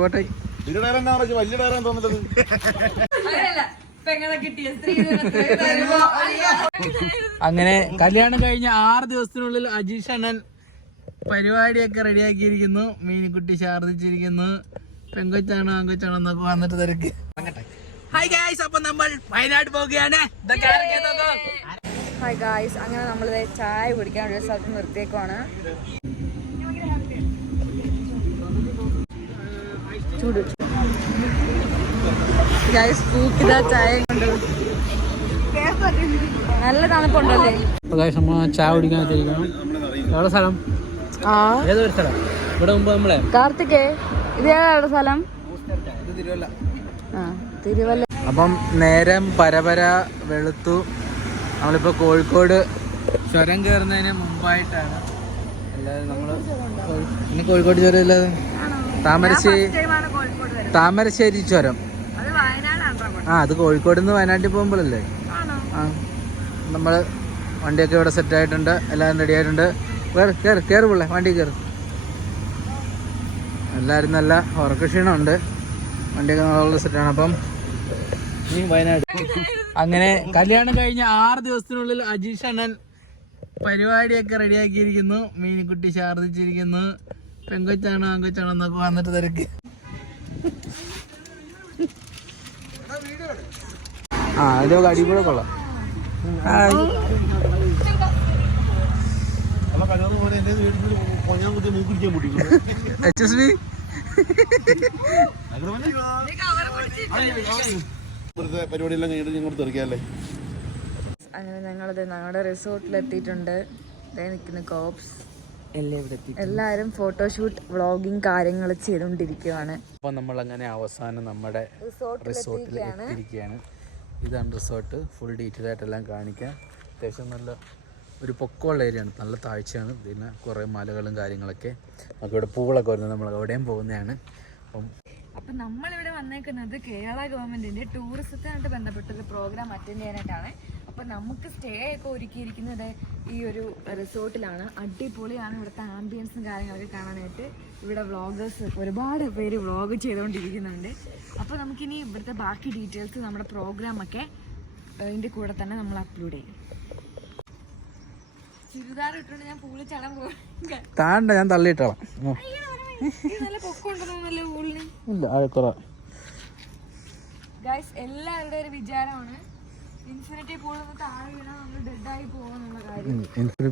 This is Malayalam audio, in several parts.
പോട്ടെ. വലിയ തോന്നുന്നത്. അങ്ങനെ കല്യാണം കഴിഞ്ഞ ആറ് ദിവസത്തിനുള്ളിൽ അജീഷ് അണ്ണൻ പരിപാടിയൊക്കെ റെഡിയാക്കിയിരിക്കുന്നു. മീനിക്കുട്ടി ശാർദിച്ചിരിക്കുന്നു പെങ്കൊച്ചാണോ ആങ്കൊച്ചാണോ എന്നൊക്കെ വന്നിട്ട് തിരക്ക്. ഹായ് ഗായ്സ് അപ്പൊ നമ്മൾ വയനാട് പോവുകയാണ്. ഹായ് ഗായ്സ് അങ്ങനെ നമ്മൾ ചായ കുടിക്കാൻ ഒരു സ്ഥലത്ത് നിർത്തിയേക്കുവാണ്. ചൂട്. ചായ നല്ല തണുപ്പുണ്ടല്ലേ? നമ്മൾ ചായ കുടിക്കാൻ എവിടെ സ്ഥലം? ഏതൊരു സ്ഥലം. ഇവിടെ മുമ്പ് നമ്മളെ കാർത്തികേ ഇത് ഏതാണ് സ്ഥലം? തിരുവല്ല. അപ്പം നേരം പരപര വെളുത്തു. നമ്മളിപ്പോൾ കോഴിക്കോട് ചുരം കയറുന്നതിന് മുമ്പായിട്ടാണ്. അല്ലാതെ നമ്മൾ ഇനി കോഴിക്കോട് ചുരം ഇല്ലാതെ താമരശ്ശേരി താമരശ്ശേരി ചുരം. ആ അത് കോഴിക്കോട് നിന്ന് വയനാട്ടിൽ പോകുമ്പോഴല്ലേ? ആ നമ്മൾ വണ്ടിയൊക്കെ ഇവിടെ സെറ്റ് ആയിട്ടുണ്ട് എല്ലാവരും റെഡി ആയിട്ടുണ്ട്. കയറി കയറി കയറി പിള്ളേ വണ്ടി കയറി എല്ലാവരും നല്ല ഉറക്ക ക്ഷീണമുണ്ട്. വണ്ടിയൊക്കെ നല്ല സെറ്റാണ് അപ്പം ഇനി വയനാട്. അങ്ങനെ കല്യാണം കഴിഞ്ഞ ആറ് ദിവസത്തിനുള്ളിൽ അജീഷ് അണ്ണൻ പരിപാടിയൊക്കെ റെഡിയാക്കിയിരിക്കുന്നു മീനിക്കുട്ടി ഛർദിച്ചിരിക്കുന്നു പെങ്കൊച്ചാണോ ആങ്കൊച്ചാണോ എന്നൊക്കെ വന്നിട്ട് തിരക്ക്. ആ അതിന്റെ അടിപൊളി കൊള്ളാം. H S B? ഇവിടുത്തെ പരിപാടിയെല്ലാം കഴിഞ്ഞിട്ട് ഞങ്ങൾ തെറിക്കാല്ലേ അങ്ങനെ ഞങ്ങളത് ഞങ്ങളുടെ റിസോർട്ടിൽ എത്തിയിട്ടുണ്ട് ദേ നിൽക്കുന്ന കോപ്സ്. എല്ലാം ഇവിടെ എത്തി എല്ലാവരും ഫോട്ടോഷൂട്ട് വ്ളോഗിങ് കാര്യങ്ങൾ ചെയ്തോണ്ടിരിക്കുവാണ് അപ്പോൾ നമ്മൾ അങ്ങനെ അവസാനം നമ്മുടെ റിസോർട്ടിൽ എത്തിയിരിക്കുകയാണ്. ഇതാണ് റിസോർട്ട് ഫുൾ ഡീറ്റെയിൽ ആയിട്ടെല്ലാം കാണിക്കാം. അത്യാവശ്യം നല്ല ഒരു പൊക്കമുള്ള ആണ്. നല്ല താഴ്ചയാണ്. പിന്നെ കുറേ മലകളും കാര്യങ്ങളൊക്കെ. നമുക്ക് ഇവിടെ പൂളൊക്കെ വരുന്നത് നമ്മൾ എവിടെയും പോകുന്നതാണ്. അപ്പം അപ്പം നമ്മളിവിടെ വന്നേക്കുന്നത് കേരള ഗവൺമെന്റിന്റെ ടൂറിസത്തിനായിട്ട് ബന്ധപ്പെട്ടൊരു പ്രോഗ്രാം അറ്റൻഡ് ചെയ്യാനായിട്ടാണ്. അപ്പം നമുക്ക് സ്റ്റേ ഒക്കെ ഒരുക്കിയിരിക്കുന്നത് ഈ ഒരു റിസോർട്ടിലാണ്. അടിപൊളിയാണ് ഇവിടുത്തെ ആംബിയൻസും കാര്യങ്ങളൊക്കെ കാണാനായിട്ട്. ഇവിടെ വ്ളോഗേഴ്സ് ഒരുപാട് പേര് വ്ളോഗ് ചെയ്തുകൊണ്ടിരിക്കുന്നുണ്ട് അപ്പോൾ നമുക്കിനി ഇവിടുത്തെ ബാക്കി ഡീറ്റെയിൽസ് നമ്മുടെ പ്രോഗ്രാമൊക്കെ ഇതിന്റെ കൂടെ തന്നെ നമ്മൾ അപ്ലോഡ് ചെയ്യും. ചുരിദാർ ഇട്ടുകൊണ്ട് ഞാൻ പൂളി ചടം പോകും താണ്ട ഞാൻ തള്ളിയിട്ടോളാം. പൂളിന് ഇല്ല എല്ലാവരുടെ ഒരു വിചാരമാണ് ഇൻഫിനിറ്റി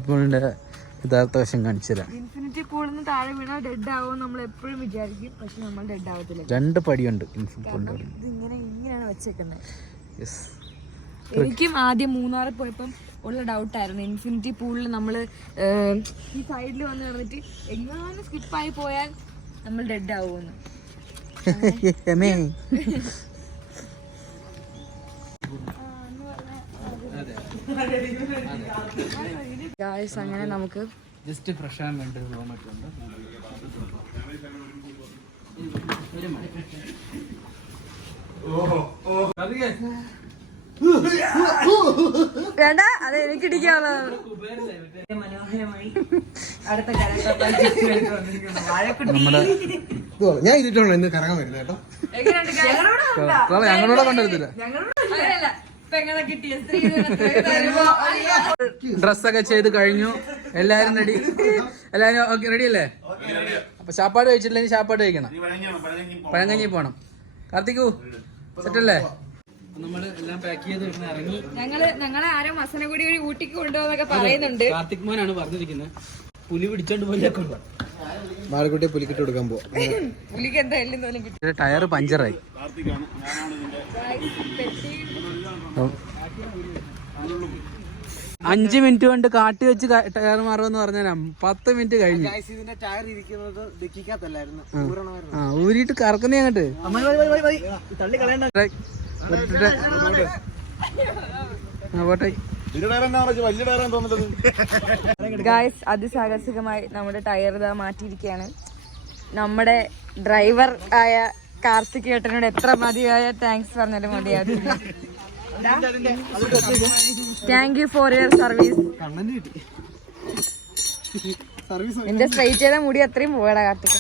പൂളിന്റെ യഥാർത്ഥ വശം കാണിച്ചു തരാം ഇൻഫിനിറ്റി പൂളിൽ നിന്ന് താഴെ വീണാൽ ഡെഡ് ആവും നമ്മൾ എപ്പോഴും വിചാരിക്കും പക്ഷെ നമ്മൾ ഡെഡ് ആവത്തില്ല. രണ്ട് പടിയുണ്ട് ഇൻഫിനിറ്റി ഇത് ഇങ്ങനെ ഇങ്ങനെയാണ് വെച്ചേക്കുന്നത് യെസ് എനിക്കും ആദ്യം മൂന്നാറിൽ പോയപ്പം ഉള്ള ഡൗട്ടായിരുന്നു ഇൻഫിനിറ്റി പൂളിൽ നമ്മൾ ഈ സൈഡിൽ വന്ന് കിടന്നിട്ട് എങ്ങാനും സ്കിപ്പായി പോയാൽ നമ്മൾ ഡെഡ് ആവുമെന്ന്. ഗായ്സ് അങ്ങനെ നമുക്ക് ജസ്റ്റ് ഫ്രഷ് ആകാൻ വേണ്ടി റൂം വേണ്ട അത് എനിക്ക് നമ്മുടെ ഞാൻ ഇരുട്ടാണോ ഇന്ന് കറങ്ങാൻ വരുന്നത് കേട്ടോ. ഞങ്ങളോടെ കൊണ്ടുവരത്തില്ല ഡ്രസ്സൊക്കെ ചെയ്ത് കഴിഞ്ഞു. എല്ലാരും റെഡി എല്ലാരും ഓക്കെ റെഡി അല്ലേ? അപ്പൊ ചാപ്പാട് കഴിച്ചിട്ടില്ലെങ്കിൽ ചാപ്പാട് കഴിക്കണം. പഴങ്കഞ്ഞി പോണം. കാർത്തികു സെറ്റല്ലേ നമ്മൾ എല്ലാം പാക്ക് ചെയ്ത് ഇവിടുന്ന് ഇറങ്ങി. ഞങ്ങൾ ഞങ്ങളെ ആരോ മസനഗുടി വഴി ഊട്ടിക്ക് കൊണ്ടുപോകുന്നൊക്കെ പറയുന്നുണ്ട്. കാർത്തിക് മോനാണ് പറഞ്ഞിരിക്കുന്നത് പുലി പിടിച്ചോണ്ട് പോലെയൊക്കെ ഉണ്ട് പുലിക്കിട്ട് കൊടുക്കാൻ പോവാ. ടയർ പഞ്ചറായി. അഞ്ച് മിനിറ്റ് കൊണ്ട് കാട്ടി വെച്ച് ടയർ മാറുമെന്ന് പറഞ്ഞാൽ പത്ത് മിനിറ്റ് കഴിഞ്ഞു. ഇതിന്റെ ടയർ ഇരിക്കുന്നത് ഡിക്കിക്കകത്തല്ലായിരുന്നു. ആ. ഊരിട്ട് കറക്കുന്നേ അങ്ങോട്ട്. തള്ളി കളയണ്ട. വിട്ടിട്ട്. പോട്ടെ. ഗായ്സ് അതിസാഹസികമായി നമ്മുടെ ടയർ ഇതാ മാറ്റിയിരിക്കുകയാണ്. നമ്മുടെ ഡ്രൈവർ ആയ കാർത്തിക് ഏട്ടനോട് എത്ര മതിയായ താങ്ക്സ് പറഞ്ഞാലും മതിയാവും thank you for your service എന്റെ സ്ട്രൈറ്റ് ചെയ്ത മുടി അത്രയും പോയടാ കാർത്തിക്.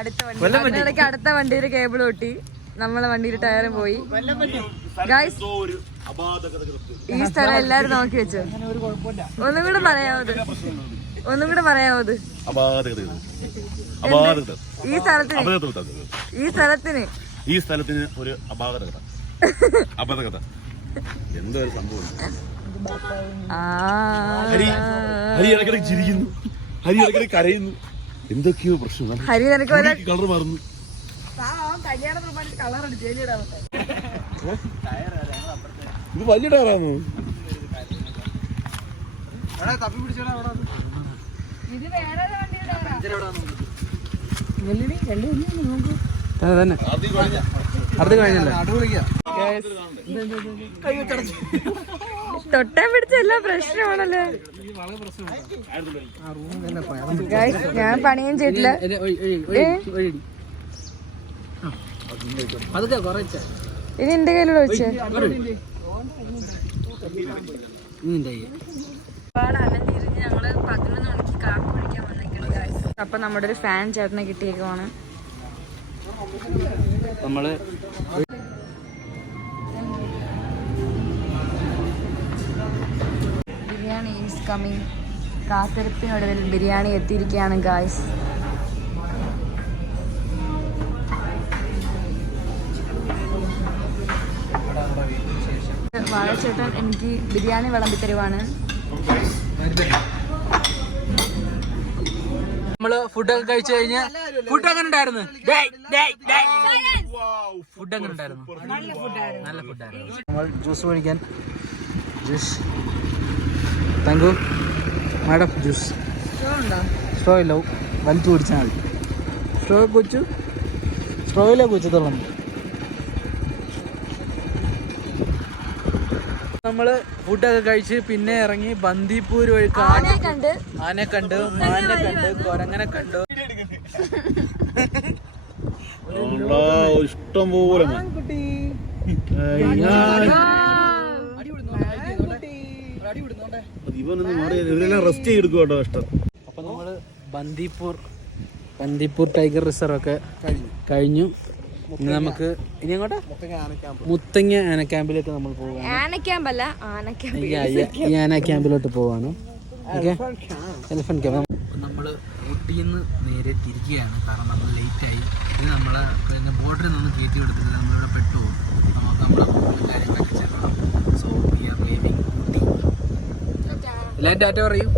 അടുത്ത വണ്ടി അടുത്ത വണ്ടിയുടെ കേബിൾ പൊട്ടി നമ്മളെ വണ്ടിയിൽ ടയർ പോയി. ഗൈസ് ഈ സ്ഥലം എല്ലാരും നോക്കി വെച്ചു. ഒന്നും കൂടെ പറയാവത്. ഇത്? ഒന്നും കൂടെ അപാതകത ഈ സ്ഥലത്തിന്. ഈ സ്ഥലത്തിന്. ഈ സ്ഥലത്തിന് ഒരു അപാകതകത അപകടകത. എന്തോ ഒരു സംഭവം. ഹരി ഹരി ഇടയ്ക്കിടയ്ക്ക് ചിരിക്കുന്നു. ഹരി ഇടക്കിടക്ക് കരയുന്നു. എന്തൊക്കെയോ പ്രശ്നം ഹരി കളർ മാറുന്നു. ഇത് വലിയ ടയറാണോ ഇത് വേറെ തന്നെ അടുത്ത് കഴിഞ്ഞല്ലേ തൊട്ടാൻ പിടിച്ച എല്ലാ പ്രശ്നമാണല്ലേ ഞാൻ പണിയും ചെയ്തില്ല അതൊക്കെ കുറച്ച. ഇനി എന്റെ കയ്യിലൂടെ വെച്ചേ. അപ്പൊ നമ്മുടെ ഒരു ഫാൻ ചേട്ടനെ കിട്ടിയേക്കുവാണ്. നമ്മൾ ബിരിയാണി ഈസ് കമ്മിങ് കാത്തിരിപ്പിനൊടുവിൽ ബിരിയാണി എത്തിയിരിക്കുകയാണ് ഗായ്സ് വാഴച്ചേട്ടൻ എനിക്ക് ബിരിയാണി വിളമ്പി തരുവാണ്. നമ്മൾ ഫുഡൊക്കെ കഴിച്ചു കഴിഞ്ഞ് ഫുഡ് എങ്ങനെ ഉണ്ടായിരുന്നു? ഫുഡ് എങ്ങനെ ഉണ്ടായിരുന്നു? നല്ല ഫുഡായിരുന്നു. നമ്മൾ ജ്യൂസ് മേടിക്കാൻ juice. Thank you. Madam juice. Straw ഇല്ല. വലിച്ചു കുടിച്ചാൽ മതി. സ്ട്രോ കൊച്ചു സ്ട്രോയിലെ കൊച്ചത്തുള്ളം നമ്മൾ ഫുഡൊക്കെ കഴിച്ച് പിന്നെ ഇറങ്ങി ബന്ദിപ്പൂർ വഴി കാട് ആനയെ കണ്ട്. ആനെ കണ്ട് മാനെ കണ്ടു കൊരങ്ങനെ കണ്ടു. ഇഷ്ടം പോലെ റെസ്റ്റ് ചെയ്തെടുക്കും കേട്ടോ ഇഷ്ടം. അപ്പൊ നമ്മൾ ബന്ദിപ്പൂർ ബന്ദിപ്പൂർ ടൈഗർ റിസർവ് ഒക്കെ കഴിഞ്ഞു. ഇനി നമുക്ക് ഇനി അങ്ങോട്ട് മുത്തങ്ങ ആന ക്യാമ്പിലേക്ക് നമ്മൾ പോവാണ് ആനക്യാമ്പല്ല ആനക്യാമ്പ് ഈ ആന ക്യാമ്പിലോട്ട് പോവാണ്. ഓക്കെ? എലിഫന്റ് ക്യാമ്പ് നമ്മൾ ഊട്ടിയിൽ നിന്ന് നേരെ തിരിക്കുകയാണ് കാരണം നമ്മൾ ലേറ്റ് ആയി. ഇത് നമ്മളെ പിന്നെ ബോർഡറിൽ നിന്ന് കയറ്റി കൊടുത്തിട്ട് നമ്മളിവിടെ പെട്ടു. പോകും. നമുക്ക് നമ്മുടെ റൂമും കാര്യങ്ങളൊക്കെ ചെല്ലണം so we are leaving Ooty. എല്ലാവരും ടാറ്റ പറയൂ